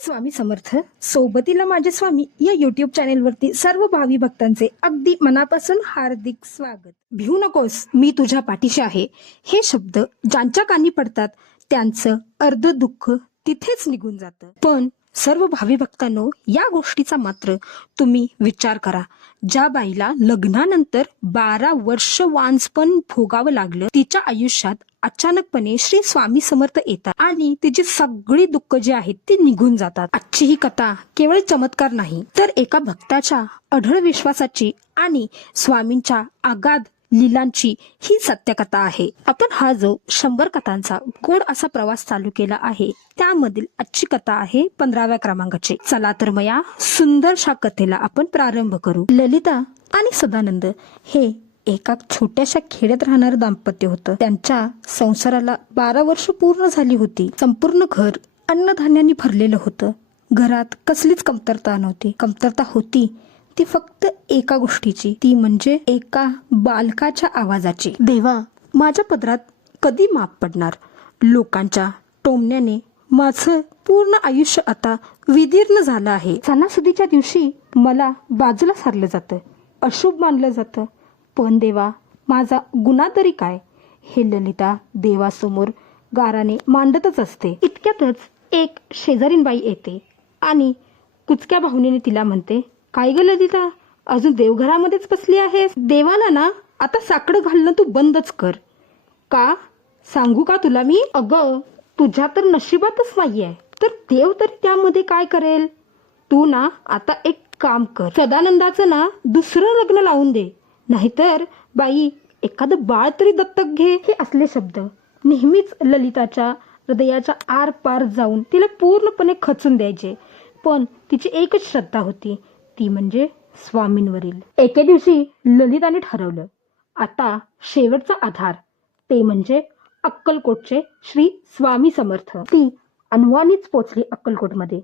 स्वामी समर्थ. सोबतीला माझे स्वामी या युट्यूब चॅनेलवरती सर्व भावी भक्तांचे अगदी मनापासून हार्दिक स्वागत. भिऊ नकोस, मी तुझ्या पाठीशी आहे. हे शब्द ज्यांच्या कानी पडतात त्यांचं अर्ध दुःख तिथेच निघून जातं. पण सर्व भावी भक्तांनो, या गोष्टीचा मात्र तुम्ही विचार करा. ज्या बाईला लग्नानंतर 12 वर्ष वांजपण भोगावं लागलं, तिच्या आयुष्यात अचानकपणे श्री स्वामी समर्थ येतात आणि तिची सगळी दुःख जी आहेत ती निघून जातात. आजची ही कथा केवळ चमत्कार नाही, तर एका भक्ताच्या अढळ विश्वासाची आणि स्वामींच्या आगाध लीलांची ही सत्यकथा आहे. आपण हा जो 100 कथांचा गोड असा प्रवास चालू केला आहे, त्यामधील आजची कथा आहे 15व्या क्रमांकाची. चला तर मया सुंदरशा कथेला आपण प्रारंभ करू. ललिता आणि सदानंद हे एका छोट्याशा खेड्यात राहणारं दाम्पत्य होतं. त्यांच्या संसाराला 12 वर्ष पूर्ण झाली होती. संपूर्ण घर अन्नधान्याने भरलेलं होतं. घरात कसलीच कमतरता नव्हती. कमतरता होती ती फक्त एका गोष्टीची, ती म्हणजे एका बालकाच्या आवाजाची. देवा, माझ्या पदरात कधी माप पडणार? लोकांच्या टोमण्याने माझं पूर्ण आयुष्य आता विदीर्ण झालं आहे. सणासुदीच्या दिवशी मला बाजूला सारलं जातं, अशुभ मानलं जातं. पण देवा, माझा गुन्हा तरी काय? हे ललिता देवासमोर गाराने मांडतच असते. इतक्यातच एक शेजारीन येते आणि कुचक्या भावनेने तिला म्हणते, काय ग ललिता, अजून देवघरामध्येच बसली आहेस? देवाला ना आता साकडं घालणं तू बंदच कर. का सांगू का तुला मी? अगं, तुझ्या तर नशिबातच नाहीये, तर देव तरी त्यामध्ये काय करेल? तू ना आता एक काम कर, सदानंदाचं ना दुसरं लग्न लावून दे, नाहीतर बाई एखादं बाळ तरी दत्तक घे. हे असले शब्द नेहमीच ललिताच्या हृदयाच्या आर पार जाऊन तिला पूर्णपणे खचून द्यायचे. पण तिची एकच श्रद्धा होती, ती म्हणजे स्वामींवरील. एके दिवशी ललिताने ठरवलं, आता शेवटचा आधार ते म्हणजे अक्कलकोटचे श्री स्वामी समर्थ. ती अनवाणीच पोचली अक्कलकोटमध्ये.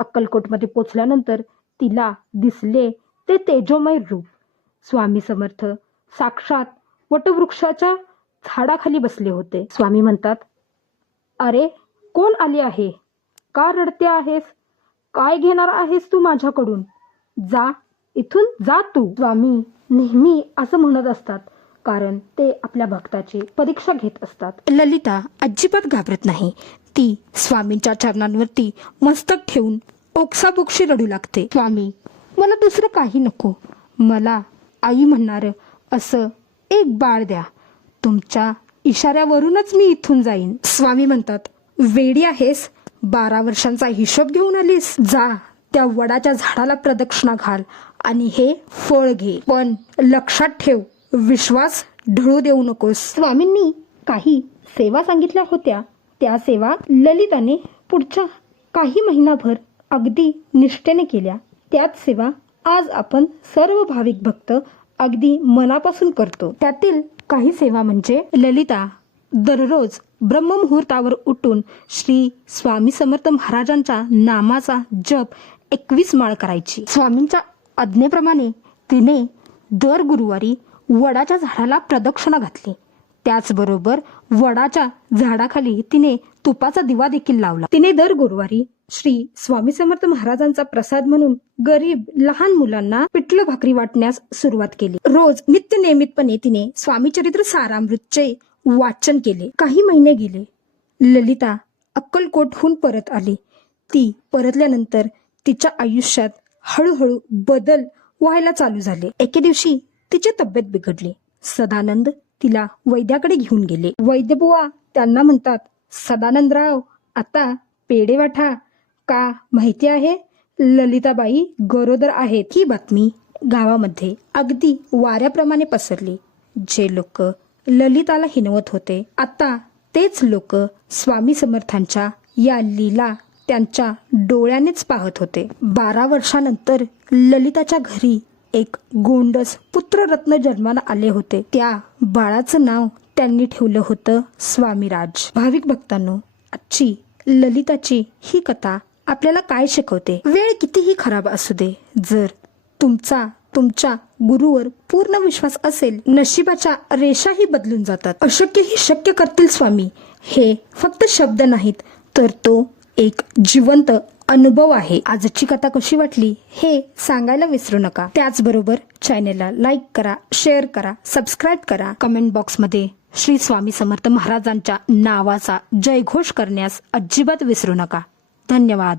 अक्कलकोटमध्ये पोचल्यानंतर तिला दिसले ते तेजोमय रूप. स्वामी समर्थ साक्षात वटवृक्षाच्या झाडाखाली बसले होते. स्वामी म्हणतात, अरे कोण आली आहे? का रडते आहेस? काय घेणार आहेस तू माझ्याकडून? जा इथून, जा तू. स्वामी नेहमी असं म्हणत असतात, कारण ते आपल्या भक्ताची परीक्षा घेत असतात. ललिता अजिबात घाबरत नाही. ती स्वामींच्या चरणांवरती मस्तक ठेवून ओक्साबोक्षी रडू लागते. स्वामी, मला दुसरं काही नको. मला आई म्हणणार असं एक बाळ द्या. तुमच्या इशाऱ्यावरूनच मी इथून जाईन. स्वामी म्हणतात, वेडी आहेस? 12 वर्षांचा हिशोब घेऊन आलीस? जा त्या वडाच्या झाडाला प्रदक्षिणा घाल आणि हे फळ घे. पण लक्षात ठेव, विश्वास ढळू देऊ नकोस. स्वामींनी काही सेवा सांगितल्या होत्या. त्या सेवा ललिताने पुढच्या काही महिनाभर अगदी निष्ठेने केल्या. त्याच सेवा आज आपण सर्व भाविक भक्त अगदी मनापासून करतो. त्यातील काही सेवा म्हणजे ललिता दररोज ब्रह्ममुहूर्तावर उठून श्री स्वामी समर्थ महाराजांच्या नामाचा जप 21 माळ करायची. स्वामींच्या आज्ञेप्रमाणे तिने दर गुरुवारी वडाच्या झाडाला प्रदक्षिणा घातली. त्याचबरोबर वडाच्या झाडाखाली तिने तुपाचा दिवा देखील लावला. तिने दर गुरुवारी श्री स्वामी समर्थ महाराजांचा प्रसाद म्हणून गरीब लहान मुलांना पिठलं भाकरी वाटण्यास सुरुवात केली. रोज नित्य नियमितपणे तिने स्वामी चरित्र सारामृतचे वाचन केले. काही महिने गेले. ललिता अक्कलकोटहून परत आली. ती परतल्यानंतर तिच्या आयुष्यात हळूहळू बदल व्हायला चालू झाले. एके दिवशी तिची तब्येत बिघडली. सदानंद तिला वैद्याकडे घेऊन गेले. वैद्यबुवा त्यांना म्हणतात, सदानंदराव, आता पेढे वाटा. का माहिती आहे? ललिताबाई गरोदर आहेत. ही बातमी गावामध्ये अगदी वाऱ्याप्रमाणे पसरली. जे लोक ललिताला हिनवत होते, आता तेच लोक स्वामी समर्थांच्या या लीला त्यांच्या डोळ्यानेच पाहत होते. 12 वर्षानंतर ललिताच्या घरी एक गोंडस पुत्ररत्न जन्माला आले होते. त्या बाळाचं नाव त्यांनी ठेवलं होतं स्वामीराज. भाविक भक्तांनो, आजची ललिताची ही कथा आपल्याला काय शिकवते? वेळ कितीही खराब असू दे, जर तुमच्या गुरुवर पूर्ण विश्वास असेल, नशिबाच्या रेषाही बदलून जातात. अशक्य ही शक्य करतील स्वामी, हे फक्त शब्द नाहीत, तर तो एक जिवंत अनुभव आहे. आजची कथा कशी वाटली हे सांगायला विसरू नका. त्याचबरोबर चॅनेलला लाईक करा, शेअर करा, सबस्क्राईब करा. कमेंट बॉक्समध्ये श्री स्वामी समर्थ महाराजांच्या नावाचा जयघोष करण्यास अजिबात विसरू नका. धन्यवाद.